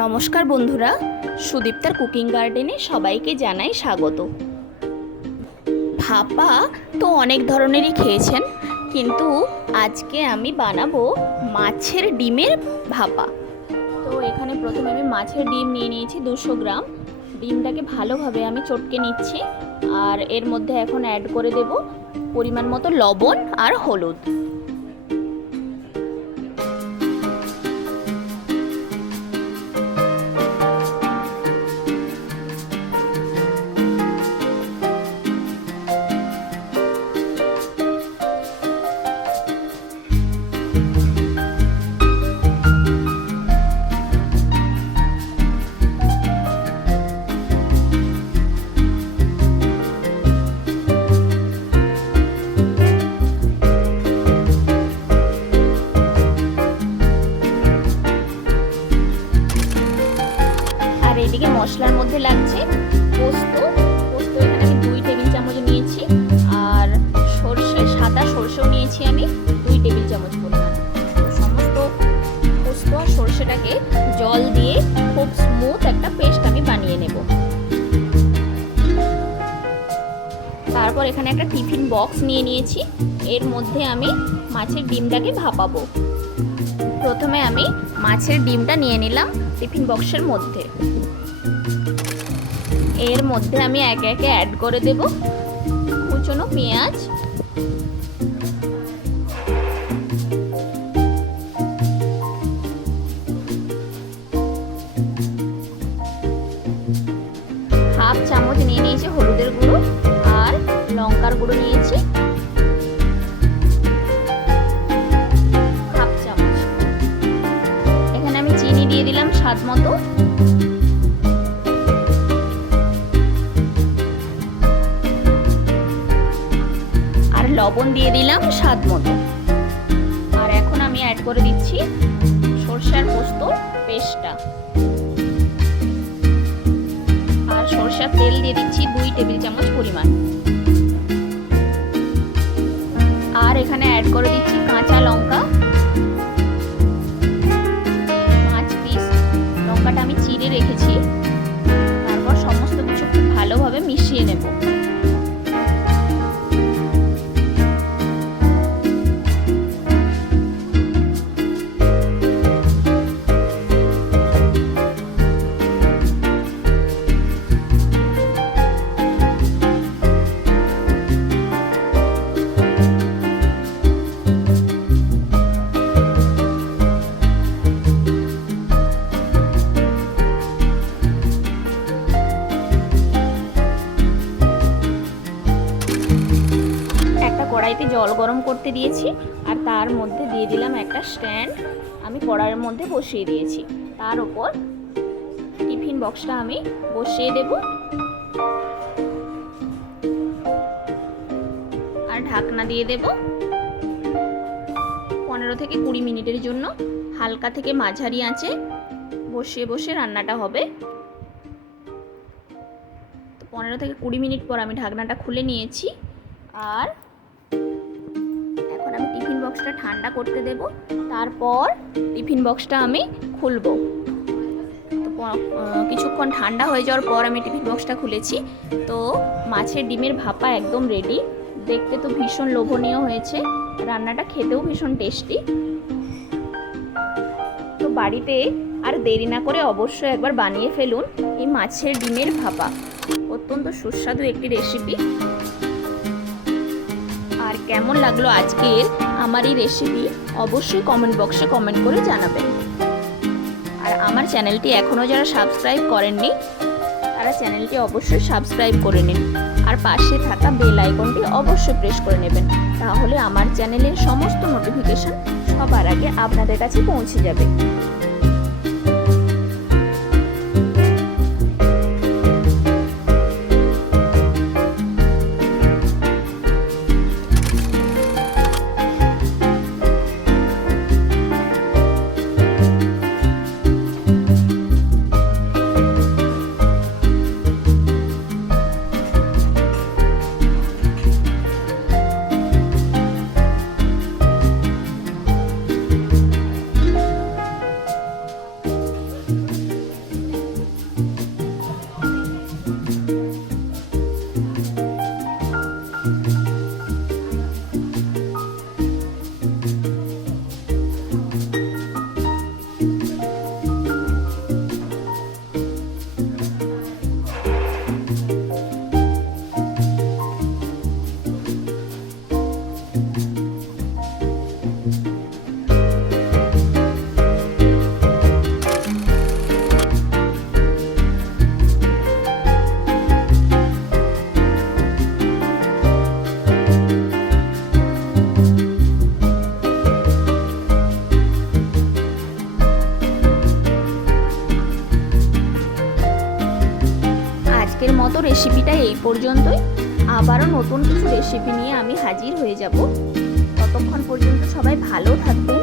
নমস্কার বন্ধুরা, সুদীপ্তার কুকিং গার্ডেনে সবাইকে জানাই স্বাগত। ভাপা তো অনেক ধরনেরই খেয়েছেন, কিন্তু আজকে আমি বানাবো মাছের ডিমের ভাপা। তো এখানে প্রথমে আমি মাছের ডিম নিয়ে নিয়েছি 200 গ্রাম। ডিমটাকে ভালোভাবে আমি চটকে নিচ্ছি, আর এর মধ্যে এখন অ্যাড করে দেব পরিমাণ মতো লবণ আর হলুদ। আর এদিকে মশলার মধ্যে লাগছে পোস্ত। এখানে আমি 2 টেবিল চামচ নিয়েছি, আর সাদা সরষেও নিয়েছি আমি 2 টেবিল চামচ পরিমাণ। তো সমস্ত পোস্ত আর সরষেটাকে জল দিয়ে খুব স্মুথ একটা পেস্ট আমি বানিয়ে নেব। তারপর এখানে একটা টিফিন বক্স নিয়ে নিয়েছি, এর মধ্যে আমি মাছের ডিমটাকে ভাপাবো। প্রথমে আমি মাছের ডিমটা নিয়ে নিলাম টিফিন বক্সের মধ্যে। এর মধ্যে আমি একে একে অ্যাড করে দেব কুচনো পেঁয়াজ, হাফ চামচ নিয়ে নিয়েছি হলুদের গুঁড়ো, আর লঙ্কার গুঁড়ো নিয়েছি হাফ চামচ। এখানে আমি চিনি দিয়ে দিলাম স্বাদ মতো, আর লবণ দিয়ে দিলাম স্বাদ মতো। আর এখন আমি অ্যাড করে দিচ্ছি সরষে আর পোস্তর পেস্টটা, আর সরষের তেল দিয়ে দিচ্ছি 2 টেবিল চামচ পরিমাণ। আর এখানে অ্যাড করে দিচ্ছি কাঁচা লঙ্কা 5 পিস। লঙ্কাটা আমি চিড়ে রেখেছি। তারপর সমস্ত কিছু খুব ভালোভাবে মিশিয়ে নেব। কড়াইতে জল গরম করতে দিয়েছি, আর তার মধ্যে দিয়ে দিলাম একটা স্ট্যান্ড। আমি কড়াইয়ের মধ্যে বসিয়ে দিয়েছি, তার উপর টিফিন বক্সটা আমি বসিয়ে দেব, আর ঢাকনা দিয়ে দেব 15 থেকে 20 মিনিটের জন্য। হালকা থেকে মাঝারি আঁচে বসে রান্নাটা হবে। তো 15 থেকে 20 মিনিট পর আমি ঢাকনাটা খুলে নিয়েছি, আর আমি টিফিন বক্সটা ঠান্ডা করতে দেব। তারপর টিফিন বক্সটা আমি খুলব। তো কিছুক্ষণ ঠান্ডা হয়ে যাওয়ার পর আমি টিফিন বক্সটা খুলেছি। তো মাছের ডিমের ভাপা একদম রেডি। দেখতে তো ভীষণ লোভনীয় হয়েছে, রান্নাটা খেতেও ভীষণ টেস্টি। তো বাড়িতে আর দেরি না করে অবশ্যই একবার বানিয়ে ফেলুন এই মাছের ডিমের ভাপা। অত্যন্ত সুস্বাদু একটি রেসিপি। আর কেমন লাগলো আজকের আমার এই রেসিপি অবশ্যই কমেন্ট বক্সে কমেন্ট করে জানাবেন। আর আমার চ্যানেলটি এখনও যারা সাবস্ক্রাইব করেননি, তারা চ্যানেলটি অবশ্যই সাবস্ক্রাইব করে নিন, আর পাশে থাকা বেল আইকনটি অবশ্যই প্রেস করে নেবেন। তাহলে আমার চ্যানেলের সমস্ত নোটিফিকেশন সবার আগে আপনাদের কাছে পৌঁছে যাবে। রেসিপিটা এই পর্যন্তই। আবারও নতুন কিছু রেসিপি নিয়ে আমি হাজির হয়ে যাব। ততক্ষণ পর্যন্ত সবাই ভালো থাকবেন,